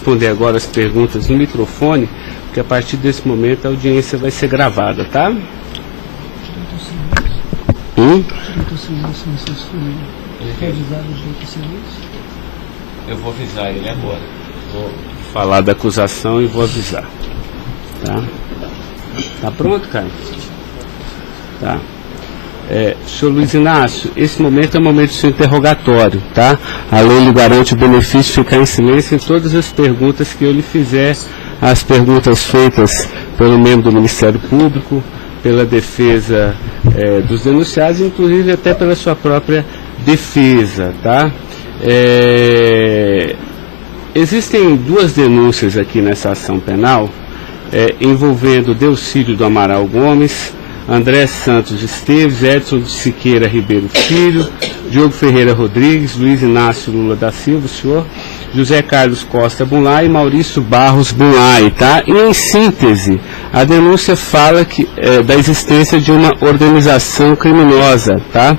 Responder agora as perguntas no microfone, porque a partir desse momento a audiência vai ser gravada, tá? Eu vou avisar ele agora. Vou falar da acusação e vou avisar. Tá? Tá pronto, cara? Tá. Senhor Luiz Inácio, esse momento é o momento do seu interrogatório, tá? A lei lhe garante o benefício de ficar em silêncio em todas as perguntas que eu lhe fizer, as perguntas feitas pelo membro do Ministério Público, pela defesa dos denunciados, inclusive até pela sua própria defesa, tá? Existem duas denúncias aqui nessa ação penal, envolvendo Delcídio do Amaral Gomes, André Santos Esteves, Edson de Siqueira Ribeiro Filho, Diogo Ferreira Rodrigues, Luiz Inácio Lula da Silva, o senhor, José Carlos Costa Bunlai e Maurício Barros Bunlai, tá? E em síntese, a denúncia fala da existência de uma organização criminosa, tá?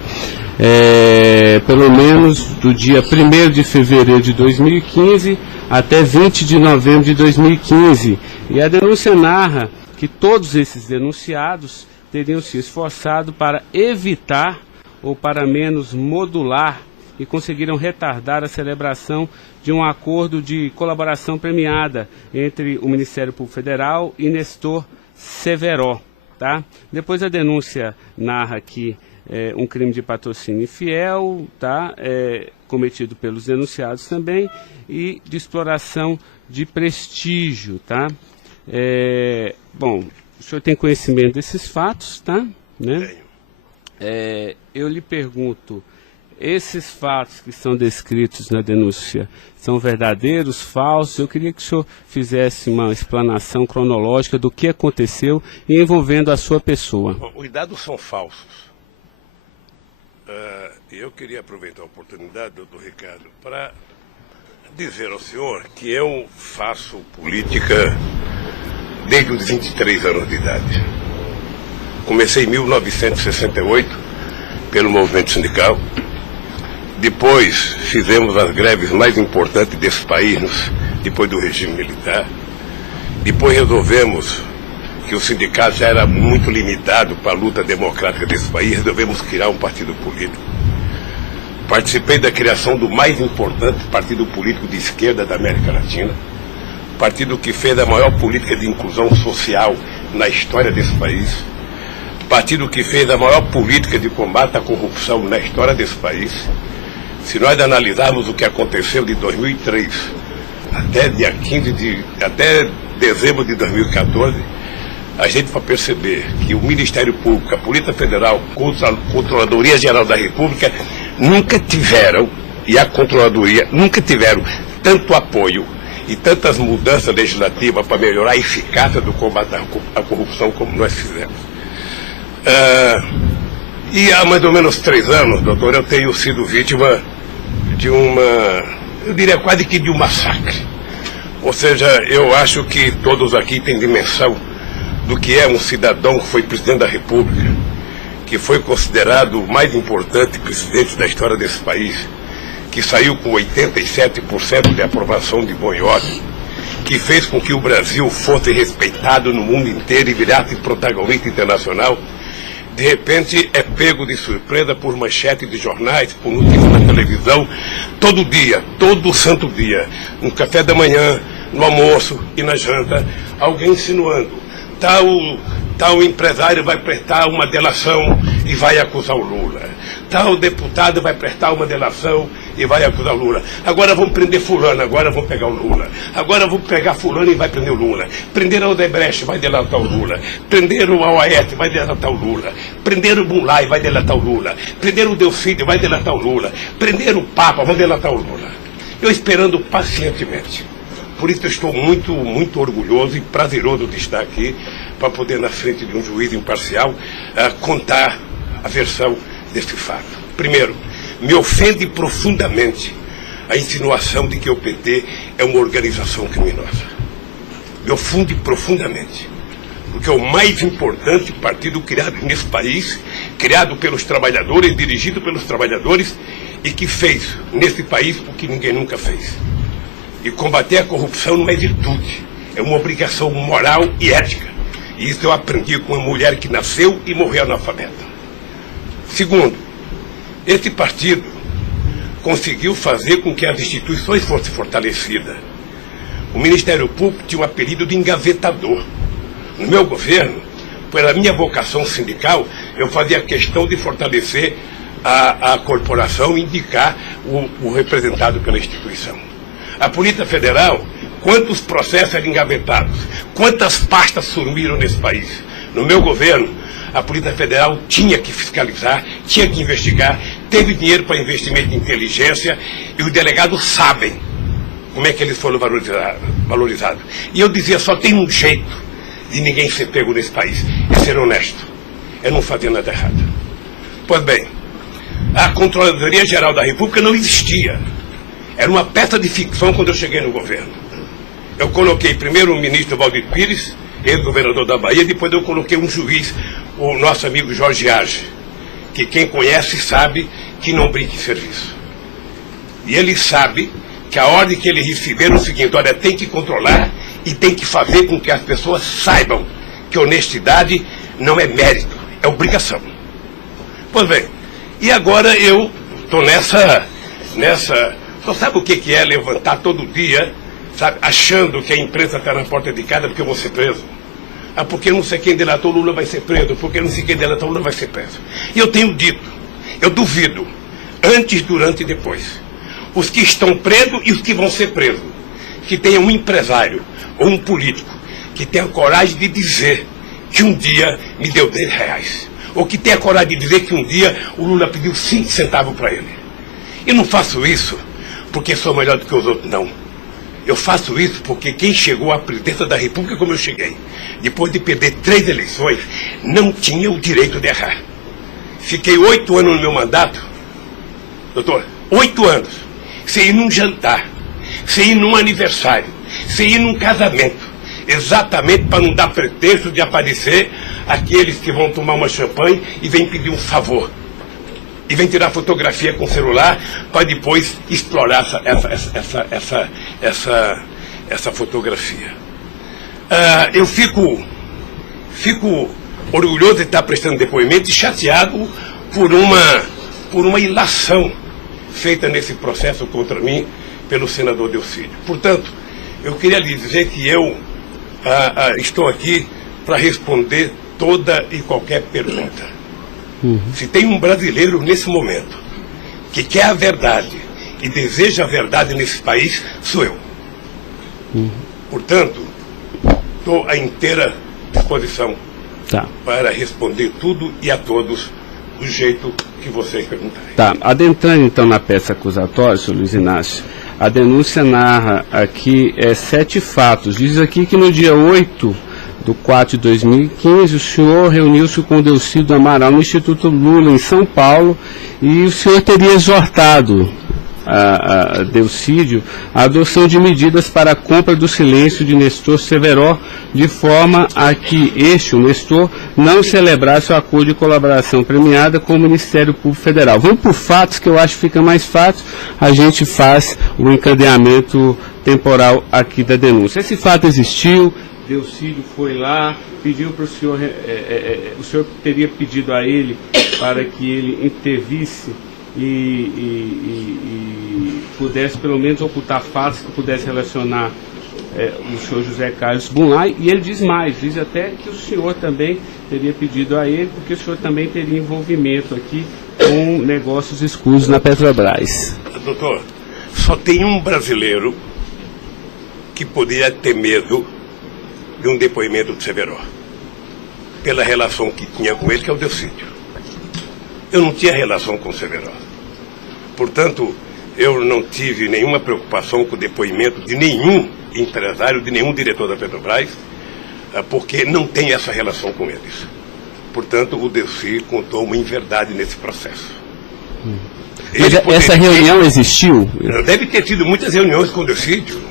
Pelo menos do dia 1º de fevereiro de 2015 até 20 de novembro de 2015. E a denúncia narra que todos esses denunciados teriam se esforçado para evitar ou para menos modular e conseguiram retardar a celebração de um acordo de colaboração premiada entre o Ministério Público Federal e Nestor Severo, tá? Depois a denúncia narra que um crime de patrocínio infiel, tá? Cometido pelos denunciados também, e de exploração de prestígio, tá? Bom, o senhor tem conhecimento desses fatos, tá? Né? Eu lhe pergunto, esses fatos que são descritos na denúncia são verdadeiros, falsos? Eu queria que o senhor fizesse uma explanação cronológica do que aconteceu envolvendo a sua pessoa. Bom, os dados são falsos. Eu queria aproveitar a oportunidade, doutor Ricardo, para dizer ao senhor que eu faço política desde os 23 anos de idade. Comecei em 1968 pelo movimento sindical. Depois fizemos as greves mais importantes desse país, depois do regime militar. Depois resolvemos que o sindicato já era muito limitado para a luta democrática desse país, resolvemos criar um partido político. Participei da criação do mais importante partido político de esquerda da América Latina, partido que fez a maior política de inclusão social na história desse país, partido que fez a maior política de combate à corrupção na história desse país. Se nós analisarmos o que aconteceu de 2003 até dezembro de 2014, a gente vai perceber que o Ministério Público, a Polícia Federal, a Controladoria Geral da República nunca tiveram, e a Controladoria nunca tiveram tanto apoio e tantas mudanças legislativas para melhorar a eficácia do combate à corrupção como nós fizemos. E há mais ou menos 3 anos, doutor, eu tenho sido vítima de eu diria quase que de um massacre. Ou seja, eu acho que todos aqui têm dimensão do que é um cidadão que foi presidente da República, que foi considerado o mais importante presidente da história desse país, que saiu com 87% de aprovação de bom e ordem, que fez com que o Brasil fosse respeitado no mundo inteiro e virasse protagonista internacional. De repente é pego de surpresa por manchete de jornais, por notícias na televisão, todo dia, todo santo dia, no café da manhã, no almoço e na janta, alguém insinuando, tal empresário vai prestar uma delação e vai acusar o Lula. Tal deputado vai prestar uma delação e vai acusar o Lula. Agora vão prender fulano, agora vão pegar o Lula. Agora vão pegar fulano e vai prender o Lula. Prender o Odebrecht, vai delatar o Lula. Prender o Aoeste, vai delatar o Lula. Prender o Bunlai, vai delatar o Lula. Prender o Delcídio, vai delatar o Lula. Prender o Papa, vai delatar o Lula. Eu esperando pacientemente. Por isso eu estou muito, muito orgulhoso e prazeroso de estar aqui para poder, na frente de um juiz imparcial, contar a versão desse fato. Primeiro, me ofende profundamente a insinuação de que o PT é uma organização criminosa. Me ofende profundamente, porque é o mais importante partido criado nesse país, criado pelos trabalhadores, dirigido pelos trabalhadores, e que fez nesse país o que ninguém nunca fez. E combater a corrupção não é virtude, é uma obrigação moral e ética. E isso eu aprendi com uma mulher que nasceu e morreu analfabeta. Segundo, esse partido conseguiu fazer com que as instituições fossem fortalecidas. O Ministério Público tinha um apelido de engavetador. No meu governo, pela minha vocação sindical, eu fazia questão de fortalecer a corporação e indicar o representado pela instituição. A Polícia Federal, quantos processos eram engavetados, quantas pastas sumiram nesse país. No meu governo, a Polícia Federal tinha que fiscalizar, tinha que investigar, teve dinheiro para investimento em inteligência e os delegados sabem como é que eles foram valorizados. E eu dizia, só tem um jeito de ninguém ser pego nesse país, é ser honesto, é não fazer nada errado. Pois bem, a Controladoria Geral da República não existia. Era uma peça de ficção quando eu cheguei no governo. Eu coloquei primeiro o ministro Valdir Pires, ex-governador da Bahia, depois eu coloquei um juiz, o nosso amigo Jorge Age, que quem conhece sabe que não brinca em serviço. E ele sabe que a ordem que ele receber é o seguinte: olha, tem que controlar e tem que fazer com que as pessoas saibam que honestidade não é mérito, é obrigação. Pois bem, e agora eu estou nessa... Só sabe o que é levantar todo dia, sabe, achando que a imprensa está na porta de casa porque eu vou ser preso? Ah, porque não sei quem delatou Lula vai ser preso, porque não sei quem delatou Lula vai ser preso. E eu tenho dito, eu duvido, antes, durante e depois, os que estão presos e os que vão ser presos, que tenha um empresário ou um político que tenha coragem de dizer que um dia me deu R$10, ou que tenha coragem de dizer que um dia o Lula pediu 5 centavos para ele. Eu não faço isso porque sou melhor do que os outros, não. Eu faço isso porque quem chegou à presidência da República como eu cheguei, depois de perder 3 eleições, não tinha o direito de errar. Fiquei 8 anos no meu mandato, doutor, 8 anos, sem ir num jantar, sem ir num aniversário, sem ir num casamento, exatamente para não dar pretexto de aparecer aqueles que vão tomar uma champanhe e vêm pedir um favor. E vem tirar fotografia com o celular para depois explorar essa fotografia. Eu fico orgulhoso de estar prestando depoimento e chateado por uma ilação feita nesse processo contra mim pelo senador Delcídio. Portanto, eu queria lhe dizer que eu estou aqui para responder toda e qualquer pergunta. Se tem um brasileiro nesse momento que quer a verdade e deseja a verdade nesse país, sou eu. Portanto, estou à inteira disposição para responder tudo e a todos do jeito que vocês perguntarem. Tá, adentrando então na peça acusatória, senhor Luiz Inácio, a denúncia narra aqui 7 fatos. Diz aqui que no dia 8/4 de 2015, o senhor reuniu-se com o Delcídio Amaral no Instituto Lula, em São Paulo, e o senhor teria exortado a Delcídio a adoção de medidas para a compra do silêncio de Nestor Severo, de forma a que o Nestor, não celebrasse o acordo de colaboração premiada com o Ministério Público Federal. Vamos por fatos, que eu acho que fica mais fácil, a gente faz o encadeamento temporal aqui da denúncia. Esse fato existiu, Delcídio foi lá, pediu para o senhor, o senhor teria pedido a ele para que ele intervisse e pudesse pelo menos ocultar fatos que pudesse relacionar o senhor José Carlos Bunlai, e ele diz mais, diz até que o senhor também teria pedido a ele, porque o senhor também teria envolvimento aqui com negócios escusos na Petrobras. Doutor, só tem um brasileiro que poderia ter medo de um depoimento de Severo, pela relação que tinha com ele, que é o Delcídio. Eu não tinha relação com o Severo. Portanto, eu não tive nenhuma preocupação com o depoimento de nenhum empresário, de nenhum diretor da Petrobras, porque não tem essa relação com eles. Portanto, o Delcídio contou uma inverdade nesse processo. Mas essa reunião existiu? Deve ter tido muitas reuniões com o Delcídio.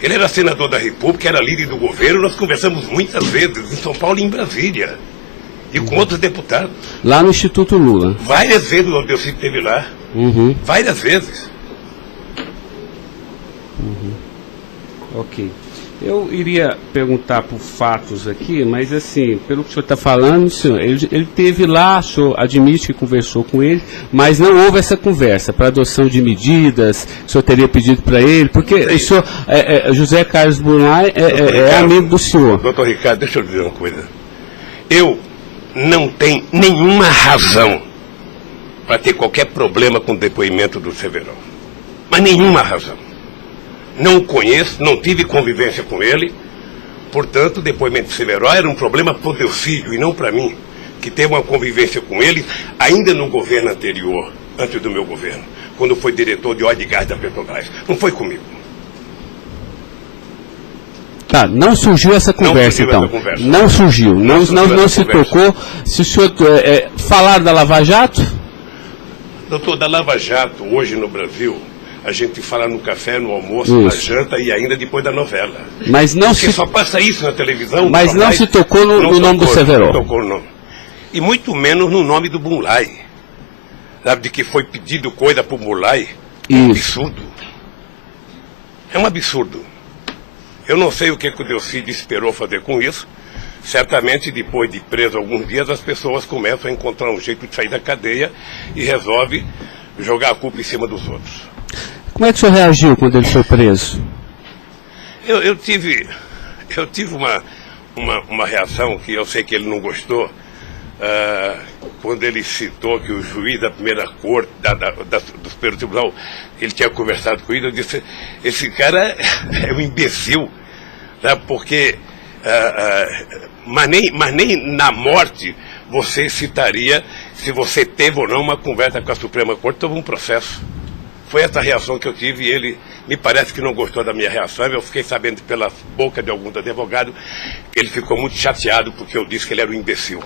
Ele era senador da República, era líder do governo, nós conversamos muitas vezes, em São Paulo e em Brasília, e com outros deputados. Lá no Instituto Lula? Várias vezes o Delcídio esteve lá, várias vezes. Ok. Eu iria perguntar por fatos aqui, mas assim, pelo que o senhor está falando, senhor, ele teve lá, o senhor admite que conversou com ele, mas não houve essa conversa para adoção de medidas, o senhor teria pedido para ele, porque o senhor, José Carlos Brunai é amigo do senhor. Doutor Ricardo, deixa eu dizer uma coisa. Eu não tenho nenhuma razão para ter qualquer problema com o depoimento do Severo. Mas nenhuma razão. Não o conheço, não tive convivência com ele. Portanto, o depoimento de Severo era um problema para o Delcídio e não para mim, que teve uma convivência com ele ainda no governo anterior, antes do meu governo, quando foi diretor de óleo e gás da Petrobras. Não foi comigo. Tá, não surgiu essa conversa, então. Não surgiu, não se tocou. Se o senhor falar da Lava Jato? Doutor, da Lava Jato, hoje no Brasil, a gente fala no café, no almoço, na janta e ainda depois da novela. Mas não Porque só passa isso na televisão. Mas não se tocou no nome do Severo. Não tocou no nome. E muito menos no nome do Bunlai. Sabe, de que foi pedido coisa para o Bunlai. É um absurdo. É um absurdo. Eu não sei o que o Delcídio esperou fazer com isso. Certamente, depois de preso alguns dias, as pessoas começam a encontrar um jeito de sair da cadeia e resolve jogar a culpa em cima dos outros. Como é que o senhor reagiu quando ele foi preso? Eu tive uma reação que eu sei que ele não gostou, quando ele citou que o juiz da primeira corte, do Superior Tribunal, ele tinha conversado com ele. Eu disse, esse cara é um imbecil, sabe? Porque mas nem na morte você citaria se você teve ou não uma conversa com a Suprema Corte sobre um processo. Foi essa reação que eu tive e ele me parece que não gostou da minha reação. Eu fiquei sabendo pela boca de alguns advogados que ele ficou muito chateado porque eu disse que ele era um imbecil.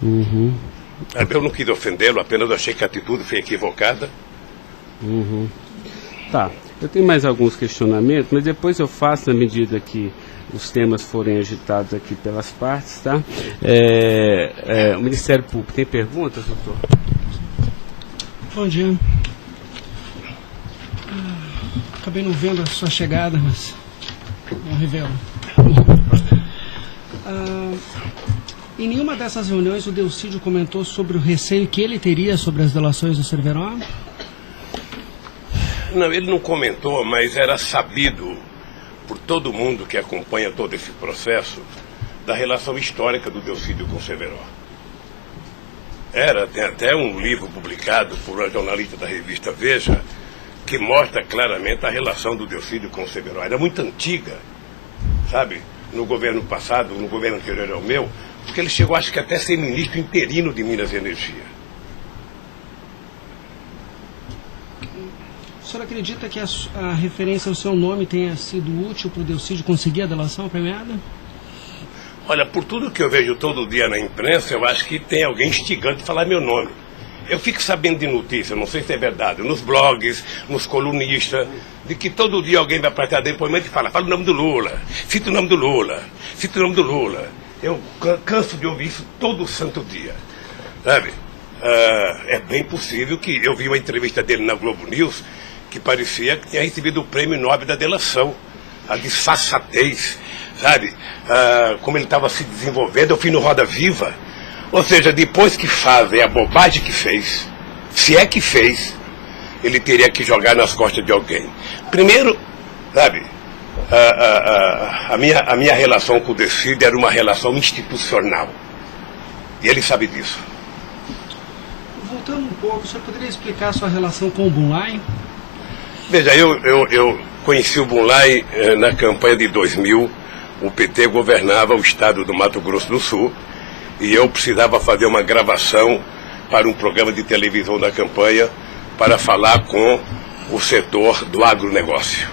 Uhum. Eu não quis ofendê-lo, apenas achei que a atitude foi equivocada. Uhum. Tá, eu tenho mais alguns questionamentos, mas depois eu faço na medida que os temas forem agitados aqui pelas partes, tá? O Ministério Público tem perguntas, doutor? Bom dia. Acabei não vendo a sua chegada, mas não revelo. Em nenhuma dessas reuniões o Delcídio comentou sobre o receio que ele teria sobre as delações do Severo? Não, ele não comentou, mas era sabido por todo mundo que acompanha todo esse processo da relação histórica do Delcídio com o Severo. Tem até um livro publicado por uma jornalista da revista Veja, que mostra claramente a relação do Delcídio com o Severo. Era muito antiga, sabe? No governo passado, no governo anterior ao meu, porque ele chegou, acho que até a ser ministro interino de Minas e Energia. O senhor acredita que a referência ao seu nome tenha sido útil para o Delcídio conseguir a delação premiada? Olha, por tudo que eu vejo todo dia na imprensa, eu acho que tem alguém instigando a falar meu nome. Eu fico sabendo de notícia, não sei se é verdade, nos blogs, nos colunistas, de que todo dia alguém vai prestar depoimento e fala o nome do Lula, cita o nome do Lula, cita o nome do Lula. Eu canso de ouvir isso todo santo dia, sabe? É bem possível que eu vi uma entrevista dele na Globo News que parecia que tinha recebido o prêmio Nobel da Delação, a disfarçatez, sabe? Como ele estava se desenvolvendo, eu fui no Roda Viva. Ou seja, depois que fazem a bobagem que fez, se é que fez, ele teria que jogar nas costas de alguém. Primeiro, sabe, a minha relação com o Delcídio era uma relação institucional. E ele sabe disso. Voltando um pouco, o senhor poderia explicar a sua relação com o Bunlai? Veja, eu conheci o Bunlai na campanha de 2000. O PT governava o estado do Mato Grosso do Sul. E eu precisava fazer uma gravação para um programa de televisão da campanha para falar com o setor do agronegócio.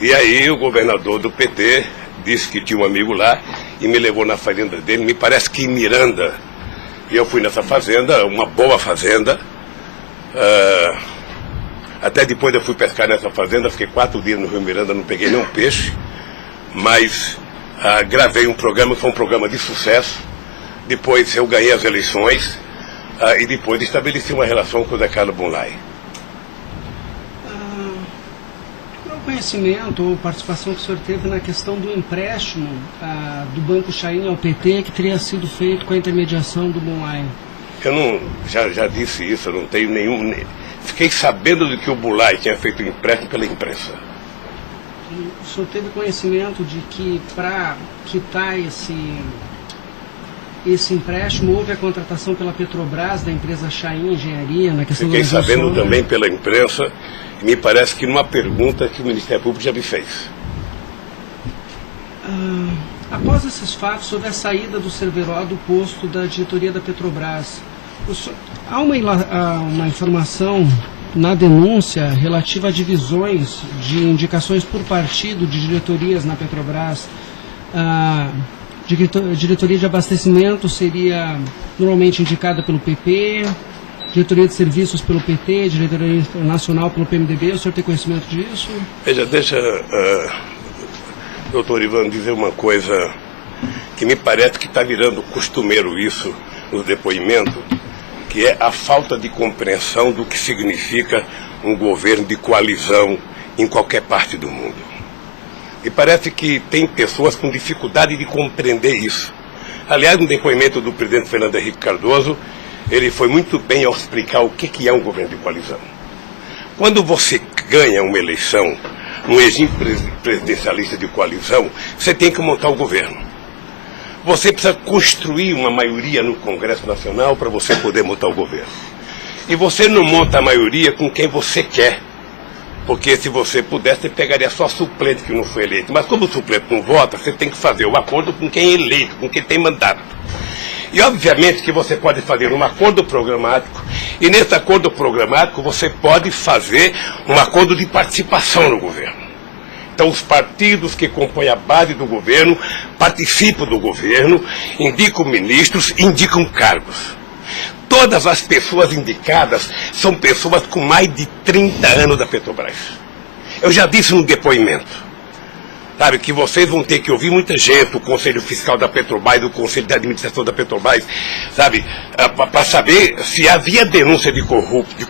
E aí o governador do PT disse que tinha um amigo lá e me levou na fazenda dele, me parece que em Miranda. E eu fui nessa fazenda, uma boa fazenda. Até depois eu fui pescar nessa fazenda, fiquei 4 dias no Rio Miranda, não peguei nenhum peixe. Mas gravei um programa, foi um programa de sucesso. Depois eu ganhei as eleições e depois estabeleci uma relação com o Zé Carlos Bunlai. Qual é o conhecimento ou participação que o senhor teve na questão do empréstimo do Banco Chain ao PT, que teria sido feito com a intermediação do Bulay? Eu não, já disse isso, eu não tenho nenhum... Fiquei sabendo de que o Bulay tinha feito o empréstimo pela imprensa. O senhor teve conhecimento de que para quitar esse empréstimo houve a contratação pela Petrobras, da empresa Chain Engenharia, na questão Fiquei do sabendo também pela imprensa, e me parece que numa pergunta que o Ministério Público já me fez. Após esses fatos, sobre a saída do Cerveró do posto da diretoria da Petrobras, há uma informação na denúncia relativa a divisões de indicações por partido de diretorias na Petrobras. A diretoria de abastecimento seria normalmente indicada pelo PP, diretoria de serviços pelo PT, diretoria nacional pelo PMDB. O senhor tem conhecimento disso? Veja, deixa, doutor Ivan, dizer uma coisa que me parece que está virando costumeiro isso no depoimento, que é a falta de compreensão do que significa um governo de coalizão em qualquer parte do mundo. E parece que tem pessoas com dificuldade de compreender isso. Aliás, no depoimento do presidente Fernando Henrique Cardoso, ele foi muito bem ao explicar o que é um governo de coalizão. Quando você ganha uma eleição num regime presidencialista de coalizão, você tem que montar o governo. Você precisa construir uma maioria no Congresso Nacional para você poder montar o governo. E você não monta a maioria com quem você quer. Porque se você pudesse, você pegaria só suplente que não foi eleito. Mas como o suplente não vota, você tem que fazer o acordo com quem é eleito, com quem tem mandato. E obviamente que você pode fazer um acordo programático, e nesse acordo programático você pode fazer um acordo de participação no governo. Então os partidos que compõem a base do governo participam do governo, indicam ministros, indicam cargos. Todas as pessoas indicadas são pessoas com mais de 30 anos da Petrobras. Eu já disse no depoimento, sabe, que vocês vão ter que ouvir muita gente, o Conselho Fiscal da Petrobras, o Conselho de Administração da Petrobras, sabe, para saber se havia denúncia de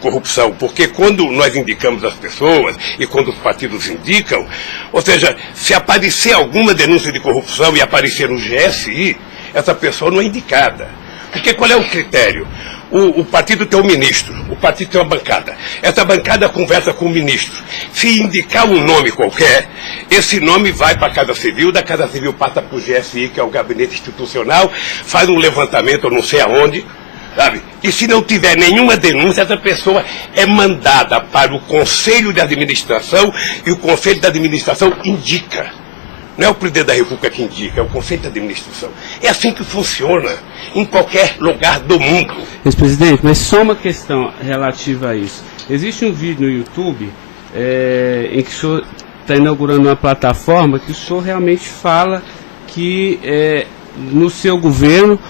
corrupção, porque quando nós indicamos as pessoas e quando os partidos indicam, ou seja, se aparecer alguma denúncia de corrupção e aparecer no GSI, essa pessoa não é indicada. Porque qual é o critério? O partido tem um ministro, o partido tem uma bancada. Essa bancada conversa com o ministro. Se indicar um nome qualquer, esse nome vai para a Casa Civil, da Casa Civil passa para o GSI, que é o Gabinete Institucional, faz um levantamento, eu não sei aonde, sabe? E se não tiver nenhuma denúncia, essa pessoa é mandada para o Conselho de Administração e o Conselho de Administração indica. Não é o presidente da República que indica, é o Conselho de Administração. É assim que funciona em qualquer lugar do mundo. Ex-presidente, mas só uma questão relativa a isso. Existe um vídeo no YouTube em que o senhor está inaugurando uma plataforma que o senhor realmente fala que no seu governo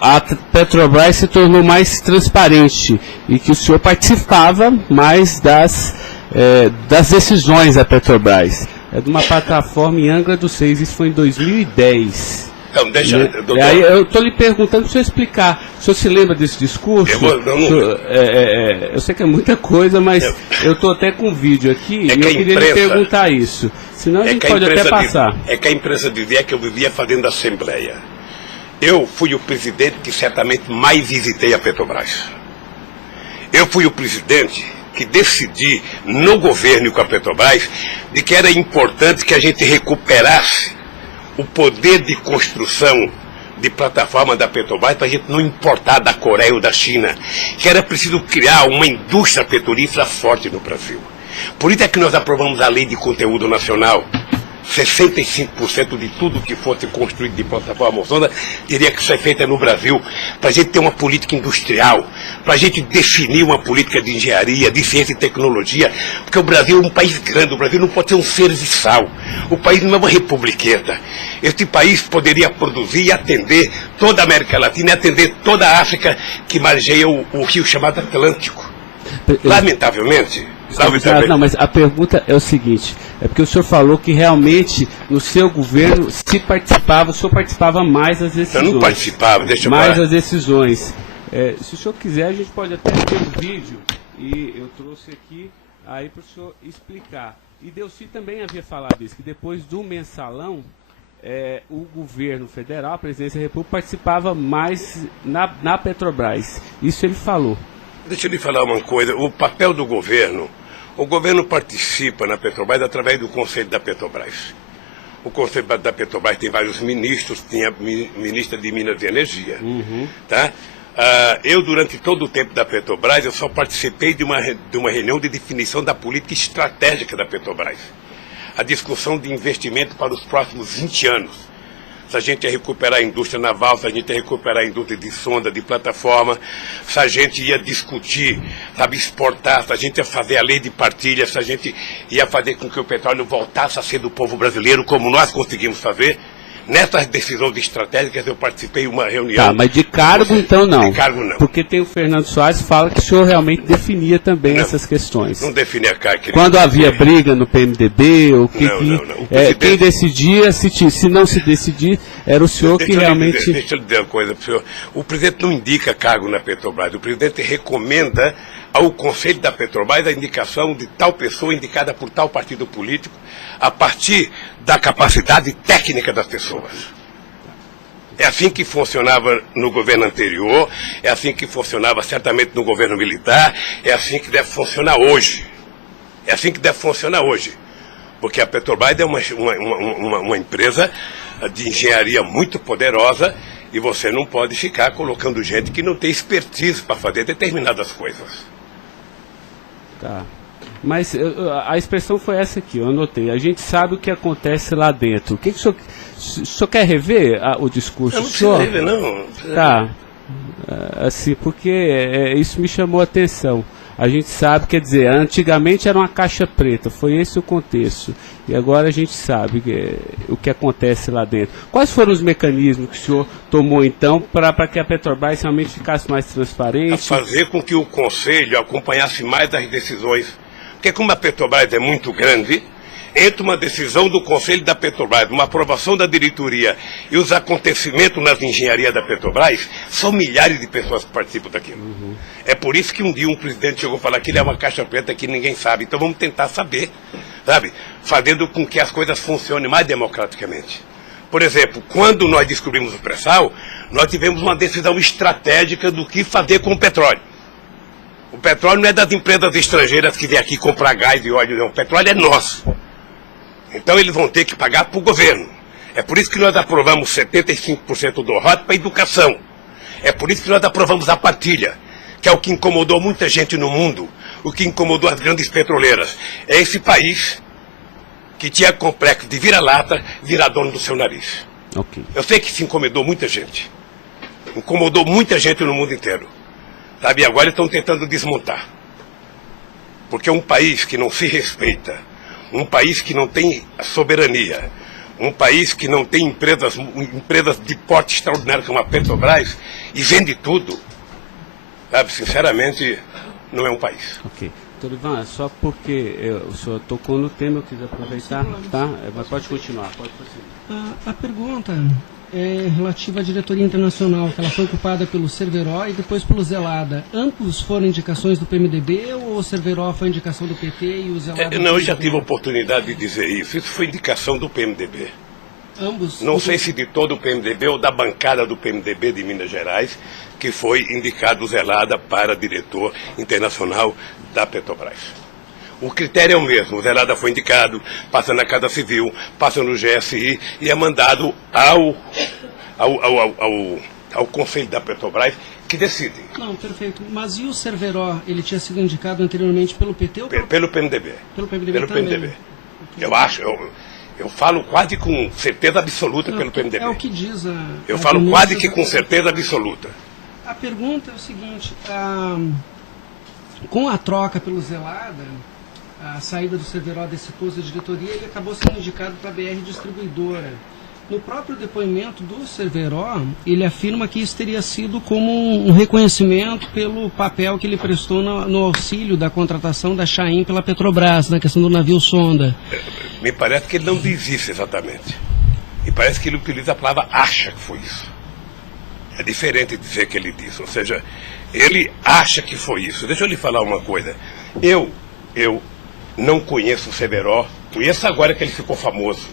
a Petrobras se tornou mais transparente e que o senhor participava mais das decisões da Petrobras. É de uma plataforma em Angra dos Reis, isso foi em 2010. Então, deixa, doutor. Aí eu estou lhe perguntando para o senhor explicar. O senhor se lembra desse discurso? Eu sei que é muita coisa, mas eu estou até com um vídeo aqui e eu queria lhe perguntar isso. Senão a gente pode até passar. É que a imprensa dizia que eu vivia fazendo assembleia. Eu fui o presidente que certamente mais visitei a Petrobras. Eu fui o presidente que decidi no governo e com a Petrobras de que era importante que a gente recuperasse o poder de construção de plataforma da Petrobras para a gente não importar da Coreia ou da China, que era preciso criar uma indústria petrolífera forte no Brasil. Por isso é que nós aprovamos a Lei de Conteúdo Nacional. 65% de tudo que fosse construído de plataforma ozônica teria que ser feita no Brasil, para a gente ter uma política industrial, para a gente definir uma política de engenharia, de ciência e tecnologia, porque o Brasil é um país grande, o Brasil não pode ser um serviçal, o país não é uma republiqueta. Este país poderia produzir e atender toda a América Latina e atender toda a África que margeia o rio chamado Atlântico. Lamentavelmente... Não, mas a pergunta é o seguinte, é porque o senhor falou que realmente no seu governo se participava, o senhor participava mais das decisões. Eu não participava, deixa eu mais falar. das decisões. Se o senhor quiser, a gente pode até ter um vídeo, e eu trouxe aqui aí para o senhor explicar. E Delcy também havia falado isso, que depois do mensalão, o governo federal, a presidência da República, participava mais na Petrobras. Isso ele falou. Deixa eu lhe falar uma coisa. O papel do governo, o governo participa na Petrobras através do Conselho da Petrobras. O Conselho da Petrobras tem vários ministros, tinha ministra de Minas e Energia. Tá? Eu, durante todo o tempo da Petrobras, eu só participei de uma reunião de definição da política estratégica da Petrobras. A discussão de investimento para os próximos 20 anos. Se a gente ia recuperar a indústria naval, se a gente ia recuperar a indústria de sonda, de plataforma, se a gente ia discutir, sabe, exportar, se a gente ia fazer a lei de partilha, se a gente ia fazer com que o petróleo voltasse a ser do povo brasileiro, como nós conseguimos fazer. Nessas decisões estratégicas eu participei de uma reunião. Tá, mas de cargo então não. De cargo não. Porque tem o Fernando Soares que fala que o senhor realmente definia também não, essas questões. Não definia cargo. Quando havia briga no PMDB, ou não. Quem decidia, se não se decidir, era o senhor que realmente... Deixa eu dizer uma coisa para o senhor. O presidente não indica cargo na Petrobras. O presidente recomenda ao Conselho da Petrobras a indicação de tal pessoa indicada por tal partido político a partir da capacidade técnica das pessoas. É assim que funcionava no governo anterior, é assim que funcionava certamente no governo militar, é assim que deve funcionar hoje. É assim que deve funcionar hoje. Porque a Petrobras é uma empresa de engenharia muito poderosa e você não pode ficar colocando gente que não tem expertise para fazer determinadas coisas. Tá. Mas a expressão foi essa aqui, eu anotei. A gente sabe o que acontece lá dentro. O que o senhor quer rever o discurso? Eu não preciso rever, não. Tá. Assim, porque isso me chamou a atenção. A gente sabe, quer dizer, antigamente era uma caixa preta, foi esse o contexto. E agora a gente sabe o que acontece lá dentro. Quais foram os mecanismos que o senhor tomou, então, para que a Petrobras realmente ficasse mais transparente? A fazer com que o Conselho acompanhasse mais as decisões. Porque como a Petrobras é muito grande, entre uma decisão do Conselho da Petrobras, uma aprovação da diretoria e os acontecimentos nas engenharias da Petrobras, são milhares de pessoas que participam daquilo. É por isso que um dia um presidente chegou a falar que ele é uma caixa preta que ninguém sabe. Então vamos tentar saber, sabe? Fazendo com que as coisas funcionem mais democraticamente. Por exemplo, quando nós descobrimos o pré-sal, nós tivemos uma decisão estratégica do que fazer com o petróleo. O petróleo não é das empresas estrangeiras que vêm aqui comprar gás e óleo, não. O petróleo é nosso. Então eles vão ter que pagar para o governo. É por isso que nós aprovamos 75% do ROT para a educação. É por isso que nós aprovamos a partilha, que é o que incomodou muita gente no mundo, o que incomodou as grandes petroleiras. É esse país que tinha complexo de vira-lata, virar dono do seu nariz. Okay. Eu sei que isso incomodou muita gente. Incomodou muita gente no mundo inteiro. Sabe, agora eles estão tentando desmontar. Porque um país que não se respeita, um país que não tem soberania, um país que não tem empresas de porte extraordinário como a Petrobras e vende tudo, sabe, sinceramente, não é um país. Ok. Doutor Ivan, só porque o senhor tocou no tema, eu quis aproveitar, tá? Mas pode continuar, pode prosseguir. A pergunta é relativa à diretoria internacional, que ela foi ocupada pelo Cerveró e depois pelo Zelada. Ambos foram indicações do PMDB ou o Cerveró foi indicação do PT e o Zelada... Não, eu já tive a oportunidade de dizer isso. Isso foi indicação do PMDB. Ambos? Não sei se de todo o PMDB ou da bancada do PMDB de Minas Gerais, que foi indicado o Zelada para diretor internacional da Petrobras. O critério é o mesmo. O Zelada foi indicado, passa na Casa Civil, passa no GSI e é mandado ao Conselho da Petrobras, que decide. Não, perfeito. Mas e o Cerveró, ele tinha sido indicado anteriormente pelo PT ou pelo PMDB? Pelo PMDB pelo também. PMDB. Eu acho, eu falo quase com certeza absoluta pelo PMDB. É o que diz a... Eu falo quase que com certeza absoluta. A pergunta é o seguinte, com a troca pelo Zelada, a saída do Cerveró desse posto de diretoria, ele acabou sendo indicado para a BR Distribuidora. No próprio depoimento do Cerveró, ele afirma que isso teria sido como um reconhecimento pelo papel que ele prestou no auxílio da contratação da Chain pela Petrobras, na questão do navio sonda. Me parece que ele não diz isso exatamente. Me parece que ele utiliza a palavra acha que foi isso. É diferente de dizer que ele disse. Ou seja, ele acha que foi isso. Deixa eu lhe falar uma coisa. Eu não conheço o Severo, conheço agora que ele ficou famoso.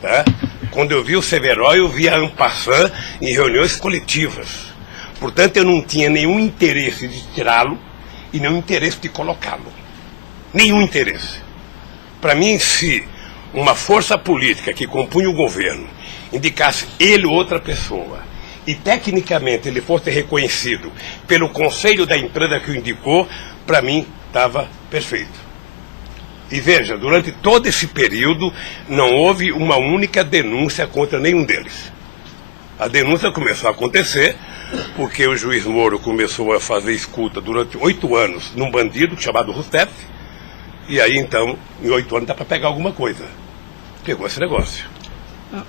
Tá? Quando eu vi o Severo, eu via en passant em reuniões coletivas. Portanto, eu não tinha nenhum interesse de tirá-lo e nenhum interesse de colocá-lo. Nenhum interesse. Para mim, se uma força política que compunha o governo indicasse ele ou outra pessoa e tecnicamente ele fosse reconhecido pelo conselho da empresa que o indicou, para mim estava perfeito. E veja, durante todo esse período não houve uma única denúncia contra nenhum deles. A denúncia começou a acontecer porque o juiz Moro começou a fazer escuta durante 8 anos num bandido chamado Rousseff, e aí então, em 8 anos dá para pegar alguma coisa. Pegou esse negócio.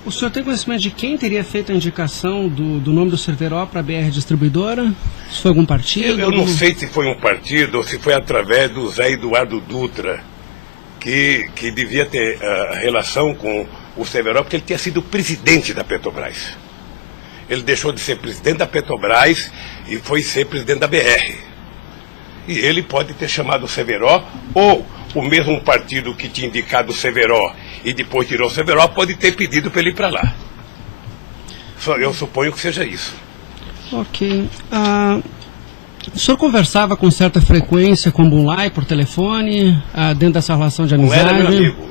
O senhor tem conhecimento de quem teria feito a indicação do nome do Cerveró para a BR Distribuidora? Se foi algum partido? Eu não sei se foi um partido ou se foi através do Zé Eduardo Dutra, que devia ter relação com o Cerveró, porque ele tinha sido presidente da Petrobras. Ele deixou de ser presidente da Petrobras e foi ser presidente da BR. E ele pode ter chamado o Cerveró, ou o mesmo partido que tinha indicado o Cerveró e depois tirou o Cerveró pode ter pedido para ele ir para lá. Eu suponho que seja isso. Ok. O senhor conversava com certa frequência com o Bulay por telefone, dentro dessa relação de amizade? Não era meu amigo.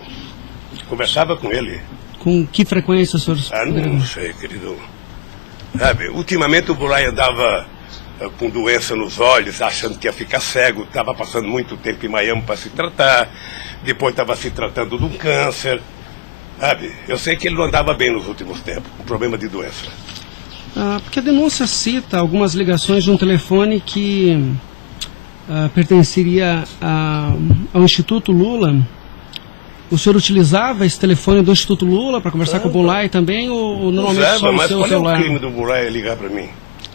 Conversava com ele. Com que frequência o senhor... Não sei, querido. Sabe, ultimamente o Bulay andava com doença nos olhos, achando que ia ficar cego, estava passando muito tempo em Miami para se tratar, depois estava se tratando de um câncer. Sabe, eu sei que ele não andava bem nos últimos tempos, com problema de doença. Porque a denúncia cita algumas ligações de um telefone que pertenceria ao Instituto Lula. O senhor utilizava esse telefone do Instituto Lula para conversar com o Bulay também, ou normalmente só no seu celular? Mas qual é o crime do Bulay ligar para mim?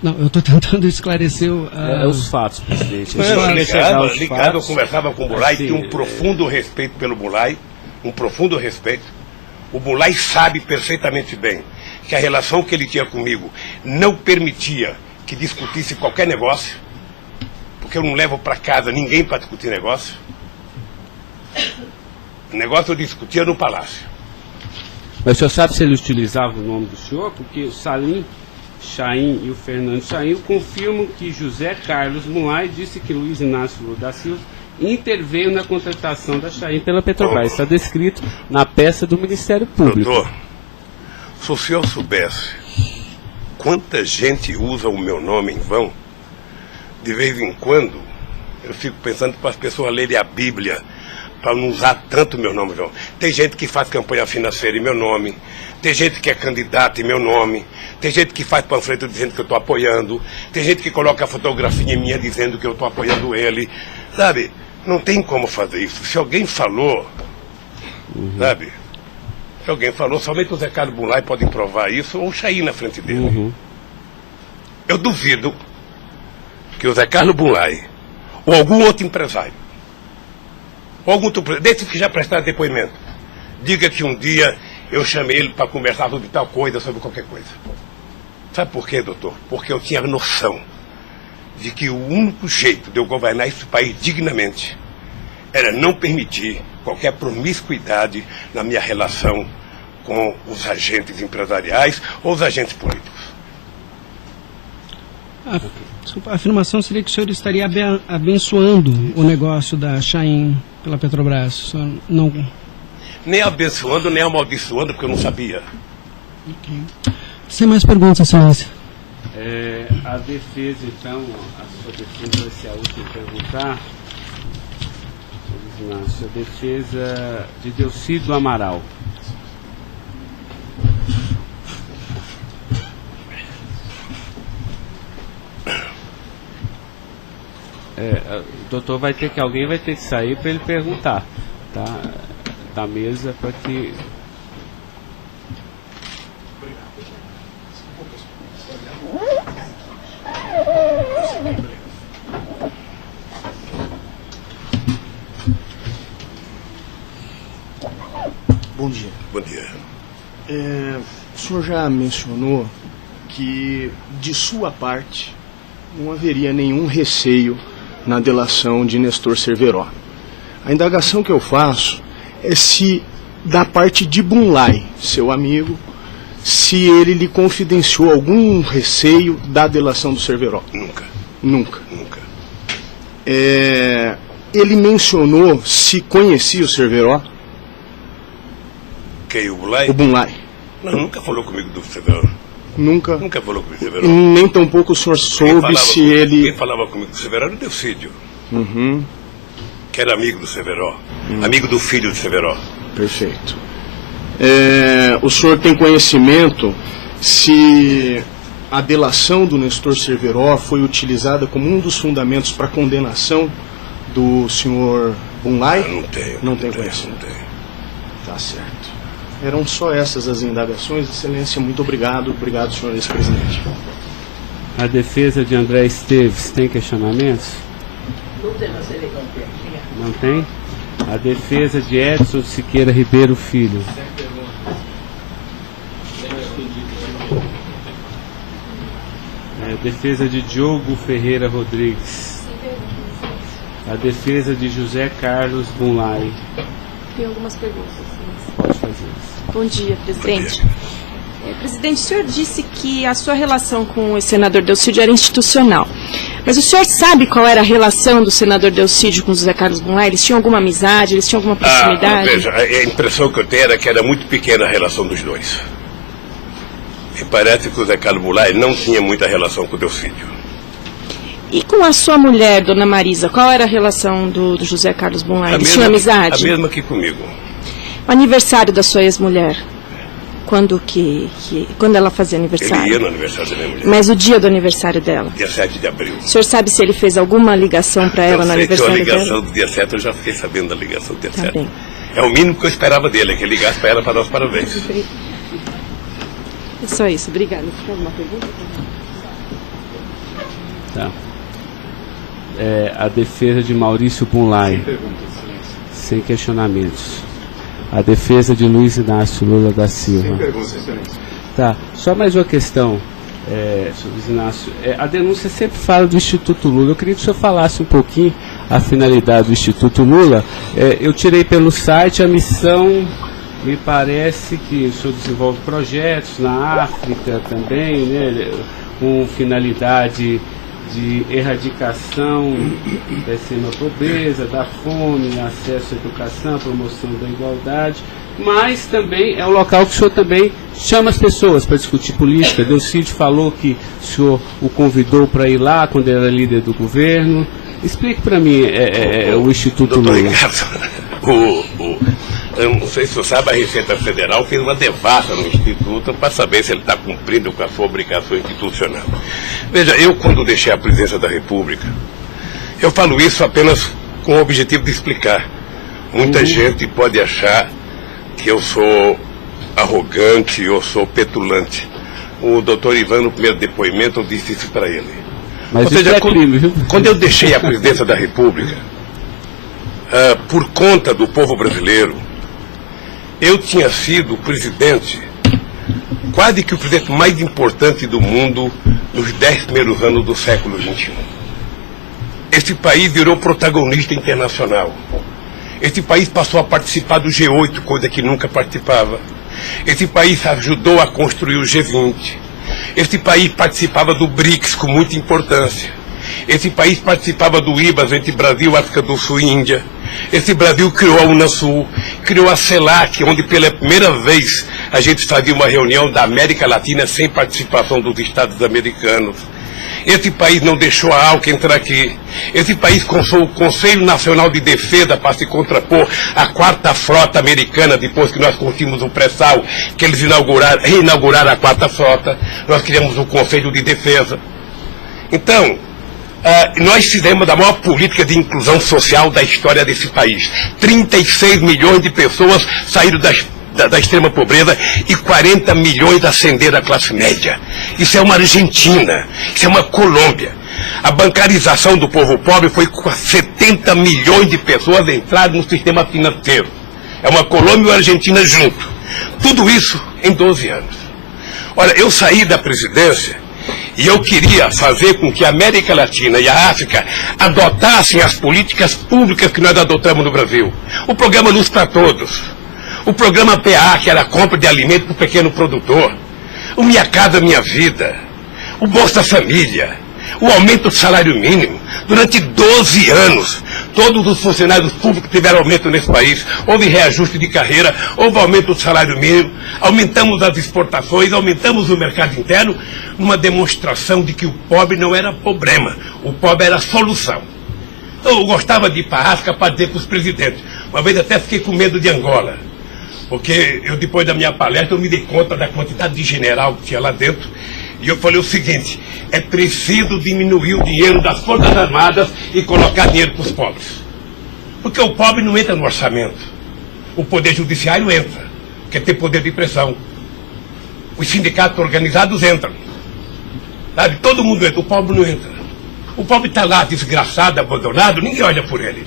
Não, eu estou tentando esclarecer os fatos, presidente. Eu conversava com o Bulay, tinha um profundo respeito pelo Bulay, um profundo respeito. O Bulay sabe perfeitamente bem que a relação que ele tinha comigo não permitia que discutisse qualquer negócio, porque eu não levo para casa ninguém para discutir negócio. O negócio eu discutia no palácio. Mas o senhor sabe se ele utilizava o nome do senhor? Porque o Salim Chaim e o Fernando Chaim confirmam que José Carlos Mulay disse que Luiz Inácio Lula da Silva interveio na contratação da Chaim pela Petrobras. Está descrito na peça do Ministério Público. Doutor, se o senhor soubesse quanta gente usa o meu nome em vão, de vez em quando eu fico pensando para as pessoas lerem a Bíblia, para não usar tanto meu nome. Não. Tem gente que faz campanha financeira em meu nome, tem gente que é candidato em meu nome, tem gente que faz panfleto dizendo que eu estou apoiando, tem gente que coloca a fotografia minha dizendo que eu estou apoiando ele. Sabe, não tem como fazer isso. Se alguém falou, sabe, se alguém falou, somente o Zé Carlos Bulay pode provar isso, ou o Chaim na frente dele. Eu duvido que o Zé Carlos Bulay, ou algum outro empresário, ou algum outro, desses que já prestaram depoimento, diga que um dia eu chamei ele para conversar sobre tal coisa, sobre qualquer coisa. Sabe por quê, doutor? Porque eu tinha noção de que o único jeito de eu governar esse país dignamente era não permitir qualquer promiscuidade na minha relação com os agentes empresariais ou os agentes políticos. A afirmação seria que o senhor estaria abençoando o negócio da Chaim pela Petrobras. Não... Nem abençoando, nem amaldiçoando, porque eu não sabia. Okay. Sem mais perguntas, excelência. A defesa, então, a sua defesa vai ser a última a perguntar. A defesa de Delcídio Amaral. O doutor alguém vai ter que sair para ele perguntar, tá? Da mesa para que... Bom dia. Bom dia. O senhor já mencionou que, de sua parte, não haveria nenhum receio na delação de Nestor Cerveró. A indagação que eu faço é se, da parte de Bunlai, seu amigo, se ele lhe confidenciou algum receio da delação do Cerveró. Nunca. Nunca. Nunca. Ele mencionou se conhecia o Cerveró? Quem, o Bunlai? O Bunlai. Não, nunca falou comigo do Cerveró. Nunca? Nunca falou comigo do Cerveró. Nem tampouco o senhor soube se ele... Quem falava comigo do Cerveró era o Delcídio. Uhum. Que era amigo do Cerveró. Amigo do filho do Cerveró. Perfeito. O senhor tem conhecimento se a delação do Nestor Cerveró foi utilizada como um dos fundamentos para a condenação do senhor Bunlai? Não tenho. Não tem conhecimento. Não tenho. Tá certo. Eram só essas as indagações. Excelência, muito obrigado. Obrigado, senhor ex-presidente. A defesa de André Esteves tem questionamentos? Não tem? A defesa de Edson Siqueira Ribeiro Filho. A defesa de Diogo Ferreira Rodrigues. A defesa de José Carlos Bunlai. Tem algumas perguntas. Pode fazer isso. Bom dia, presidente. Presidente, o senhor disse que a sua relação com o senador Delcídio era institucional. Mas o senhor sabe qual era a relação do senador Delcídio com o José Carlos Bunlai? Eles tinham alguma amizade? Eles tinham alguma proximidade? Veja, a impressão que eu tenho era que era muito pequena a relação dos dois. E parece que o José Carlos Bunlai não tinha muita relação com o Delcídio. E com a sua mulher, dona Marisa, qual era a relação do José Carlos Bunlai? Eles tinham amizade? A mesma que comigo. O aniversário da sua ex-mulher? Quando ela fazia aniversário? Ele ia no aniversário da minha mulher. Mas o dia do aniversário dela? Dia 7 de abril. O senhor sabe se ele fez alguma ligação para ela no aniversário dela? A ligação do dia 7, eu já fiquei sabendo da ligação do dia 7. Bem. É o mínimo que eu esperava dele, é que ele ligasse para ela para dar os parabéns. É só isso, obrigada. Tem alguma pergunta? Tá. A defesa de Maurício Bunlai. Sem questionamentos. A defesa de Luiz Inácio Lula da Silva. Sem perguntas, excelência. Tá, só mais uma questão, senhor Luiz Inácio. A denúncia sempre fala do Instituto Lula. Eu queria que o senhor falasse um pouquinho a finalidade do Instituto Lula. Eu tirei pelo site a missão, me parece que o senhor desenvolve projetos na África também, né, com finalidade de erradicação da extrema pobreza, da fome, acesso à educação, promoção da igualdade, mas também é um local que o senhor também chama as pessoas para discutir política. Delcídio falou que o senhor o convidou para ir lá quando era líder do governo. Explique para mim o Instituto Lula. Eu não sei se você sabe, a Receita Federal fez uma devassa no Instituto para saber se ele está cumprindo com a sua obrigação institucional. Veja, eu quando deixei a presidência da República, eu falo isso apenas com o objetivo de explicar. Muita gente pode achar que eu sou arrogante, eu sou petulante. O doutor Ivan, no primeiro depoimento, eu disse isso para ele. Mas isso é crime, viu? Quando eu deixei a presidência da República, por conta do povo brasileiro, eu tinha sido o presidente, quase que o presidente mais importante do mundo nos 10 primeiros anos do século XXI. Este país virou protagonista internacional. Este país passou a participar do G8, coisa que nunca participava. Este país ajudou a construir o G20. Este país participava do BRICS com muita importância. Esse país participava do IBAS entre Brasil, África do Sul e Índia. Esse Brasil criou a Unasul, criou a CELAC, onde pela primeira vez a gente fazia uma reunião da América Latina sem participação dos Estados americanos. Esse país não deixou a ALCA entrar aqui. Esse país construiu o Conselho Nacional de Defesa para se contrapor à quarta frota americana, depois que nós conseguimos o pré-sal, que eles reinauguraram a quarta frota. Nós criamos o Conselho de Defesa. Então, nós fizemos a maior política de inclusão social da história desse país. 36 milhões de pessoas saíram da extrema pobreza e 40 milhões ascenderam à classe média. Isso é uma Argentina, isso é uma Colômbia. A bancarização do povo pobre foi com 70 milhões de pessoas entraram no sistema financeiro. É uma Colômbia e uma Argentina junto. Tudo isso em 12 anos. Olha, eu saí da presidência E eu queria fazer com que a América Latina e a África adotassem as políticas públicas que nós adotamos no Brasil. O programa Luz para Todos, o programa PA, que era a compra de alimento para o pequeno produtor, o Minha Casa Minha Vida, o Bolsa Família, o aumento do salário mínimo. Durante 12 anos, todos os funcionários públicos tiveram aumento nesse país. Houve reajuste de carreira, houve aumento do salário mínimo, aumentamos as exportações, aumentamos o mercado interno, numa demonstração de que o pobre não era problema, o pobre era a solução. Eu gostava de ir para a África para dizer para os presidentes. Uma vez até fiquei com medo de Angola, porque eu, depois da minha palestra, eu me dei conta da quantidade de general que tinha lá dentro. E eu falei o seguinte: é preciso diminuir o dinheiro das Forças Armadas e colocar dinheiro para os pobres. Porque o pobre não entra no orçamento. O Poder Judiciário entra, porque tem poder de pressão. Os sindicatos organizados entram. Sabe? Todo mundo entra, o pobre não entra. O pobre está lá desgraçado, abandonado, ninguém olha por ele.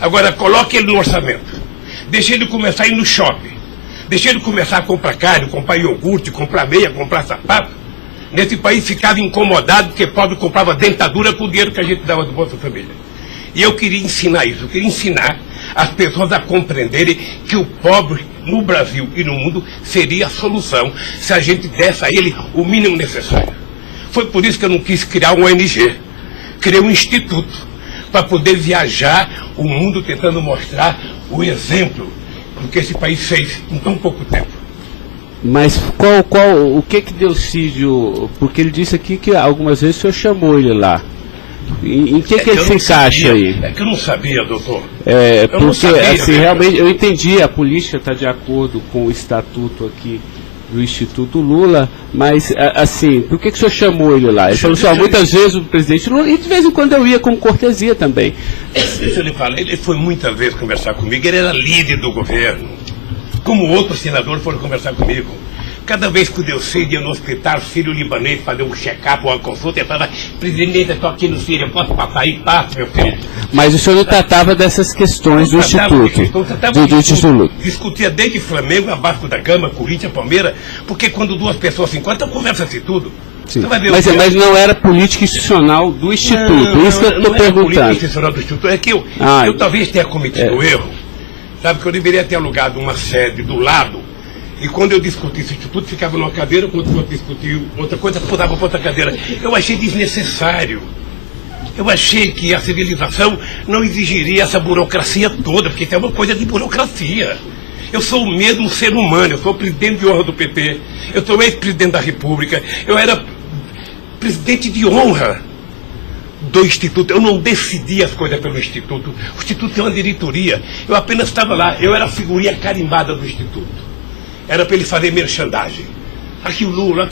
Agora, coloque ele no orçamento. Deixe ele começar a ir no shopping. Deixe ele começar a comprar carne, comprar iogurte, comprar meia, comprar sapato. Nesse país ficava incomodado porque pobre comprava dentadura com o dinheiro que a gente dava do Bolsa Família. E eu queria ensinar isso, eu queria ensinar as pessoas a compreenderem que o pobre no Brasil e no mundo seria a solução se a gente desse a ele o mínimo necessário. Foi por isso que eu não quis criar uma ONG. Criei um instituto para poder viajar o mundo tentando mostrar o exemplo do que esse país fez em tão pouco tempo. Mas o que Delcídio, porque ele disse aqui que algumas vezes o senhor chamou ele lá. Em que ele se encaixa aí? É que eu não sabia, doutor. Porque assim, realmente, eu entendi, a política está de acordo com o estatuto aqui do Instituto Lula, mas assim, por que o senhor chamou ele lá? Ele falou assim, muitas vezes o presidente Lula, e de vez em quando eu ia como cortesia também. Deixa eu lhe falar, ele foi muitas vezes conversar comigo, ele era líder do governo. Como outros senadores foram conversar comigo. Cada vez que o Delcídio ia no hospital sírio-libanês fazer um check-up ou uma consulta, ele falava: presidente, eu estou aqui no Sírio, eu posso passar aí? Passa, meu filho. Mas o senhor não tratava dessas questões do Instituto? Discutia desde Flamengo, a Vasco da Gama, Corinthians, Palmeiras, porque quando duas pessoas se encontram, conversa-se tudo. Mas não era política institucional do Instituto, isso que eu estou perguntando. Não era política institucional do Instituto, é que eu talvez tenha cometido erro. Sabe que eu deveria ter alugado uma sede do lado, e quando eu discuti esse instituto, ficava numa cadeira, quando eu discutia outra coisa, mudava para outra cadeira. Eu achei desnecessário. Eu achei que a civilização não exigiria essa burocracia toda, porque isso é uma coisa de burocracia. Eu sou o mesmo ser humano, eu sou o presidente de honra do PT, eu sou ex-presidente da República, eu era presidente de honra do Instituto, eu não decidi as coisas pelo Instituto. O Instituto tem uma diretoria, eu apenas estava lá, eu era a figurinha carimbada do Instituto. Era para ele fazer merchandising. Aqui o Lula,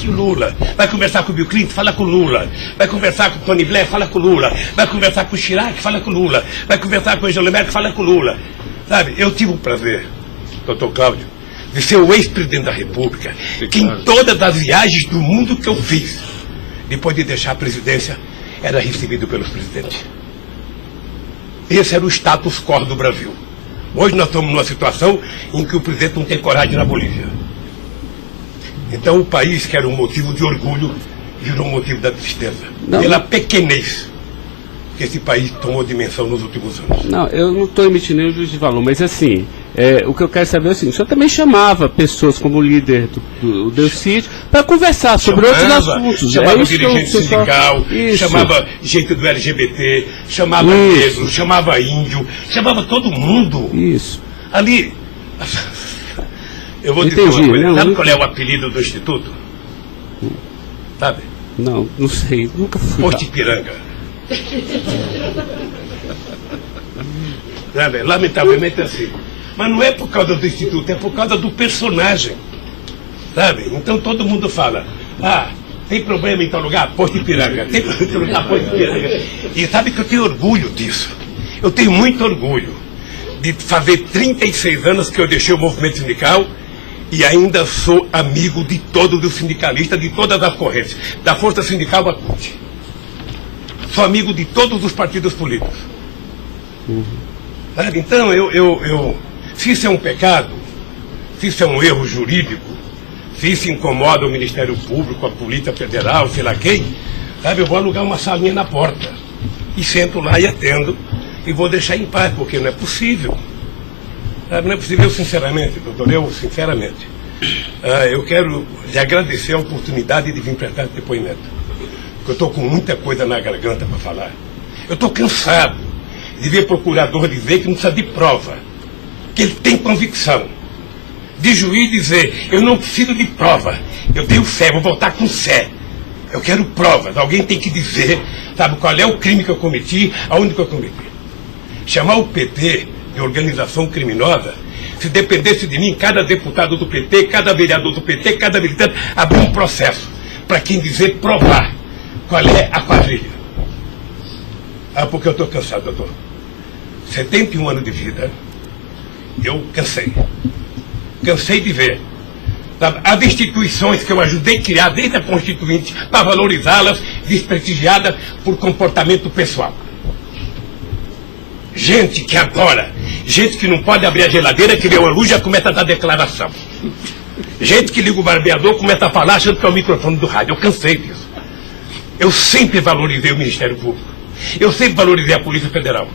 vai conversar com o Bill Clinton, fala com o Lula, vai conversar com o Tony Blair, fala com o Lula, vai conversar com o Chirac, fala com o Lula, vai conversar com o Angela Merkel, fala com o Lula. Sabe, eu tive o prazer, doutor Cláudio, de ser o ex-presidente da República, que em todas as viagens do mundo que eu fiz, depois de deixar a presidência, era recebido pelos presidentes. Esse era o status quo do Brasil. Hoje nós estamos numa situação em que o presidente não tem coragem na Bolívia. Então o país, que era um motivo de orgulho, virou um motivo da tristeza. Pela pequenez que esse país tomou dimensão nos últimos anos. Não, eu não estou emitindo nenhum juízo de valor, mas assim, o que eu quero saber é assim, o senhor também chamava pessoas como o líder do Delcídio para conversar sobre outros assuntos. Chamava dirigente sindical, chamava gente do LGBT, chamava negro, chamava índio, chamava todo mundo. Isso. Ali, eu vou dizer uma coisa, sabe qual é o apelido do Instituto? Sabe? Não sei, nunca fui. Porto Ipiranga. Lamentavelmente é assim. Mas não é por causa do Instituto, é por causa do personagem. Sabe? Então todo mundo fala: tem problema em tal lugar? Porto Ipiranga. Tem problema em tal lugar? Porto Ipiranga. E sabe que eu tenho orgulho disso. Eu tenho muito orgulho de fazer 36 anos que eu deixei o movimento sindical e ainda sou amigo de todos os sindicalistas, de todas as correntes, da Força Sindical à CUT. Sou amigo de todos os partidos políticos. Sabe? Então, se isso é um pecado, se isso é um erro jurídico, Se isso incomoda o Ministério Público, a Polícia Federal, sei lá quem, sabe, eu vou alugar uma salinha na porta. E sento lá e atendo e vou deixar em paz, porque não é possível. Sabe, não é possível, sinceramente, doutor, sinceramente. Eu quero lhe agradecer a oportunidade de vir prestar esse depoimento. Porque eu estou com muita coisa na garganta para falar. Eu estou cansado de ver procurador dizer que não precisa de prova, que ele tem convicção. De juiz dizer, eu não preciso de prova, eu tenho fé, vou voltar com fé. Eu quero provas, alguém tem que dizer, sabe, qual é o crime que eu cometi, aonde que eu cometi. Chamar o PT de organização criminosa, se dependesse de mim, cada deputado do PT, cada vereador do PT, cada militante, abrir um processo para quem dizer provar qual é a quadrilha. Porque eu estou cansado, doutor. 71 anos de vida, eu cansei. Cansei de ver, sabe, as instituições que eu ajudei a criar desde a Constituinte para valorizá-las, desprestigiadas por comportamento pessoal. Gente que adora, gente que não pode abrir a geladeira, que vê uma luz e já começa a dar declaração. Gente que liga o barbeador, começa a falar achando que é o microfone do rádio. Eu cansei disso. Eu sempre valorizei o Ministério Público. Eu sempre valorizei a Polícia Federal.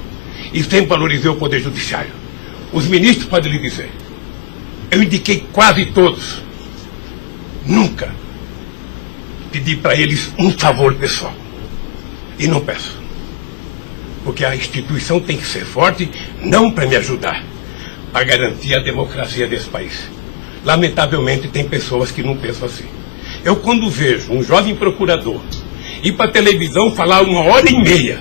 E sempre valorizei o Poder Judiciário. Os ministros podem lhe dizer. Eu indiquei quase todos. Nunca pedi para eles um favor pessoal. E não peço. Porque a instituição tem que ser forte, não para me ajudar, para garantir a democracia desse país. Lamentavelmente, tem pessoas que não pensam assim. Eu, quando vejo um jovem procurador ir para a televisão falar 1h30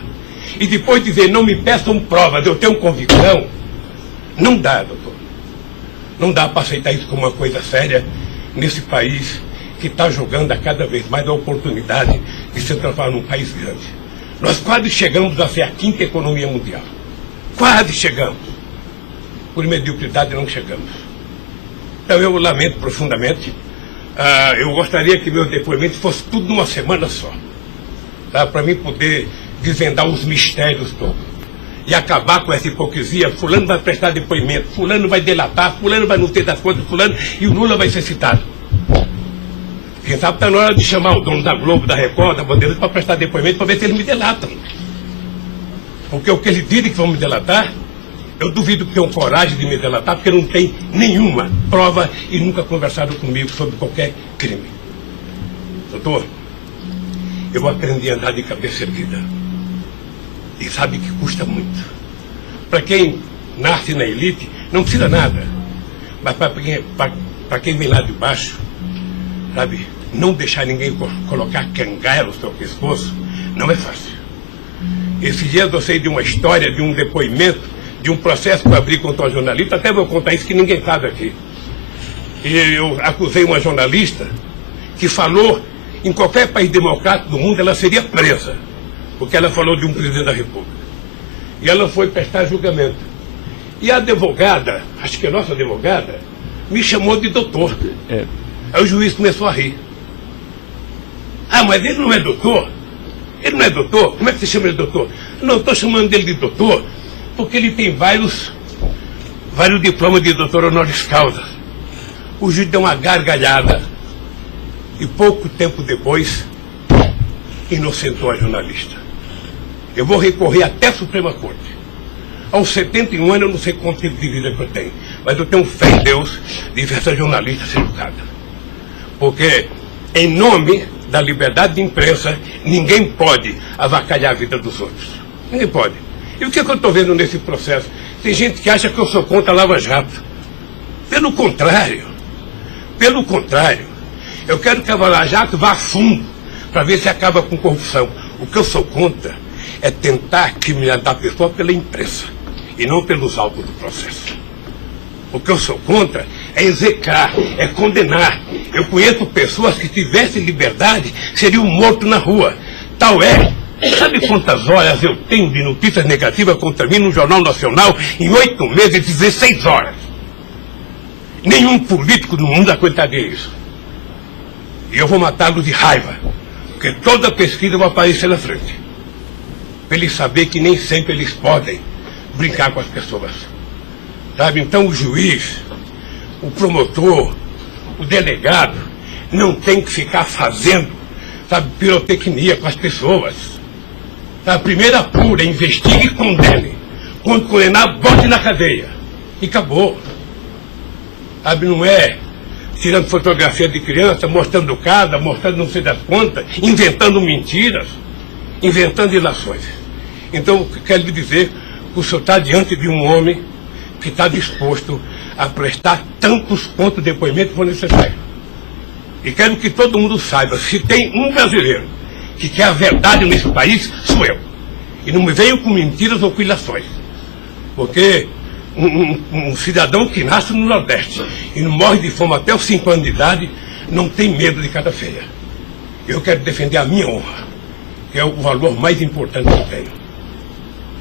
e depois dizer, não me peçam provas, eu tenho convicção, não dá, doutor. Não dá para aceitar isso como uma coisa séria nesse país que está jogando a cada vez mais a oportunidade de se transformar num país grande. Nós quase chegamos a ser a 5ª economia mundial. Quase chegamos. Por mediocridade não chegamos. Então eu lamento profundamente. Eu gostaria que meu depoimento fosse tudo numa semana só. Tá? Para mim poder desvendar os mistérios todos. E acabar com essa hipocrisia, fulano vai prestar depoimento, fulano vai delatar, fulano vai não ter das contas, fulano, e o Lula vai ser citado. Quem sabe está na hora de chamar o dono da Globo, da Record, da Bandeirantes para prestar depoimento para ver se eles me delatam. Porque o que eles dizem que vão me delatar, eu duvido que tenham coragem de me delatar, porque não tem nenhuma prova e nunca conversaram comigo sobre qualquer crime. Doutor, eu aprendi a andar de cabeça erguida. E sabe que custa muito. Para quem nasce na elite, não precisa nada. Mas para quem vem lá de baixo, sabe, não deixar ninguém colocar cangaia no seu pescoço, não é fácil. Esses dias eu sei de uma história, de um depoimento, de um processo que eu abri contra uma jornalista, até vou contar isso que ninguém sabe aqui. E eu acusei uma jornalista que falou, em qualquer país democrático do mundo, ela seria presa. Porque ela falou de um presidente da República. E ela foi prestar julgamento. E a advogada, acho que a nossa advogada, me chamou de doutor. Aí o juiz começou a rir. Mas ele não é doutor? Ele não é doutor? Como é que você chama ele de doutor? Não, estou chamando ele de doutor porque ele tem vários diplomas de doutor honoris causa. O juiz deu uma gargalhada. E pouco tempo depois, inocentou a jornalista. Eu vou recorrer até a Suprema Corte. Aos 71 anos eu não sei quanto tempo de vida que eu tenho, mas eu tenho fé em Deus de ver essa jornalista ser julgada. Porque, em nome da liberdade de imprensa, ninguém pode avacalhar a vida dos outros. Ninguém pode. E o que eu estou vendo nesse processo? Tem gente que acha que eu sou contra a Lava Jato. Pelo contrário. Eu quero que a Lava Jato vá a fundo para ver se acaba com corrupção. O que eu sou contra é tentar criminalizar a pessoa pela imprensa e não pelos autos do processo. O que eu sou contra é execrar, é condenar. Eu conheço pessoas que, se tivessem liberdade, seriam mortos na rua. Tal é. Sabe quantas horas eu tenho de notícias negativas contra mim no Jornal Nacional em 8 meses, 16 horas? Nenhum político no mundo aguentaria isso. E eu vou matá-lo de raiva, porque toda pesquisa vai aparecer na frente. Para eles saberem que nem sempre eles podem brincar com as pessoas. Sabe? Então o juiz, o promotor, o delegado não tem que ficar fazendo, sabe, pirotecnia com as pessoas. A primeira apura, investigue e condene. Quando condenar, bote na cadeia. E acabou. Sabe, não é tirando fotografia de criança, mostrando casa, mostrando não sei das quantas, inventando mentiras, inventando ilações. Então, quero lhe dizer que o senhor está diante de um homem que está disposto a prestar tantos quantos depoimentos for necessário. E quero que todo mundo saiba, se tem um brasileiro que quer a verdade nesse país, sou eu. E não me venham com mentiras ou com ilações. Porque um cidadão que nasce no Nordeste e não morre de fome até os 5 anos de idade, não tem medo de cara feia. Eu quero defender a minha honra, que é o valor mais importante que eu tenho.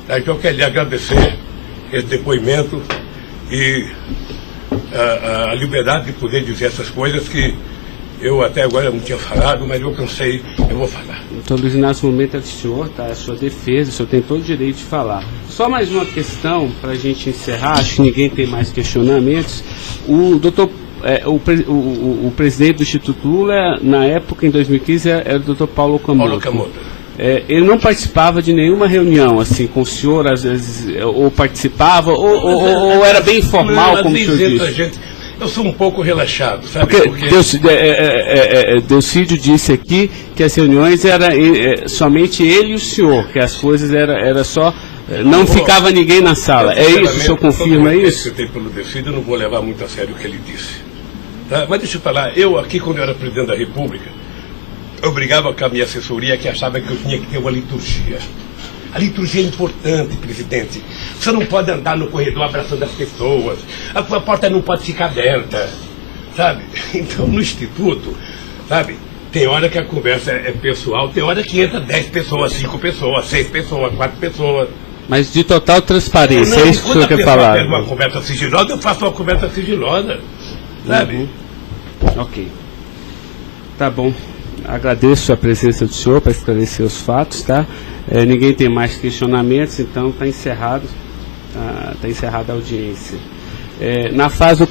Então eu quero lhe agradecer esse depoimento e a liberdade de poder dizer essas coisas que eu até agora não tinha falado, mas eu cansei, eu vou falar. Doutor Luiz Inácio, o momento é do senhor, tá? É a sua defesa, o senhor tem todo o direito de falar. Só mais uma questão para a gente encerrar, acho que ninguém tem mais questionamentos. O doutor, o presidente do Instituto Lula, na época, em 2015, era o doutor Paulo Camoto. Ele não participava de nenhuma reunião, assim, com o senhor, às vezes, ou participava, ou era bem informal, como o senhor disse? Eu sou um pouco relaxado, sabe? Porque Delcídio disse aqui que as reuniões eram somente ele e o senhor, que as coisas era só... Não ficava ninguém na sala. É isso? O senhor confirma isso? Eu tenho pelo Delcídio, eu não vou levar muito a sério o que ele disse. Tá? Mas deixa eu falar, eu aqui, quando eu era presidente da República, eu brigava com a minha assessoria que achava que eu tinha que ter uma liturgia. A liturgia é importante, presidente. Você não pode andar no corredor abraçando as pessoas. A porta não pode ficar aberta, sabe? Então, no Instituto, sabe, tem hora que a conversa é pessoal, tem hora que entra 10 pessoas, 5 pessoas, 6 pessoas, 4 pessoas. Mas de total transparência, é isso que o senhor quer falar? Quando a pessoa pede uma conversa sigilosa, eu faço uma conversa sigilosa, sabe? Ok. Tá bom. Agradeço a presença do senhor para esclarecer os fatos, tá? Ninguém tem mais questionamentos, então está encerrado, tá encerrada a audiência. Na fase do